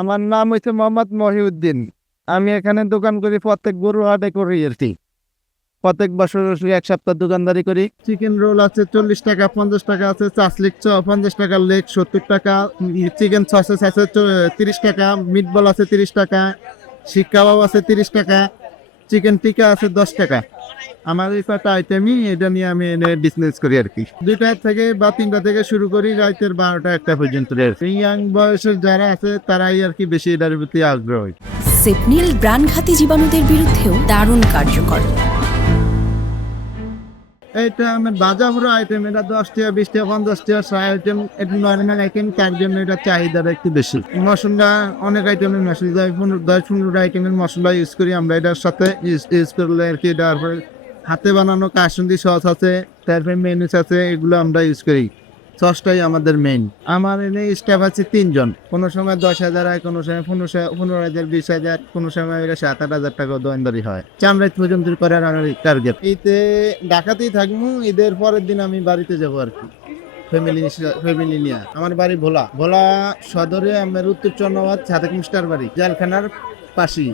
আমার নাম হচ্ছে মোহাম্মদ মহিউদ্দিন। আমি এখানে দোকান করি, প্রত্যেক গরু হাটে করি আর কি। প্রত্যেক বছর এক সপ্তাহ দোকানদারি করি। চিকেন রোল আছে 40 টাকা, 50 টাকা আছে। চাসলিক 50 টাকা, লেগ 70 টাকা, চিকেন সসেস আছে 30 টাকা, মিট বল আছে 30 টাকা, শিক কাবাব আছে 30 টাকা, চিকেন টিকা আছে 10 টাকা। আমার এই কটা আইটেমই, এটা নিয়ে আমি বিজনেস করি আর কি। 2টা থেকে বা 3টা থেকে শুরু করি, রাতের 12টা 1টা পর্যন্ত। ইয়াং বয়সের যারা আছে তারাই আর কি বেশি এটার প্রতি আগ্রহী। সেপনিল প্রাণঘাতী জীবাণুদের বিরুদ্ধেও দারুণ কার্যকর। এটা আমার বাজা পুরো আইটেম, এটা 10 টাকা, 20 টাকা, 50 টাকা, 100 আইটেম। এটা নর্মাল আইটেম, তার জন্য এটা চাহিদাটা একটু বেশি। মশলা অনেক আইটেমের মশলা, 10-15 আইটেমের মশলা ইউজ করি আমরা এটার সাথে। ইউজ করলে আর কি, তারপরে হাতে বানানো কাসুন্দি সস আছে, তারপরে মেনুস আছে, এগুলো আমরা ইউজ করি। সসটাই আমাদের মেইন। আমার এনে স্টাফ আছে 3 জন। কোনো সময় 10,000 হয়, কোনো সময় 15,000, 20,000, কোনো সময় 7-8 হাজার টাকা দোকানদারি হয়। চামড়াই পর্যন্ত করার আমার টার্গেট। ঈদে ঢাকাতেই থাকবো, ঈদের পরের দিন আমি বাড়িতে যাবো আর কি, ফ্যামিলি নিয়ে। আমার বাড়ি ভোলা সদরে, আমার উত্তর চন্দ্রবাদ সাদেক মিস্টার বাড়ি, জেলখানার পাশেই।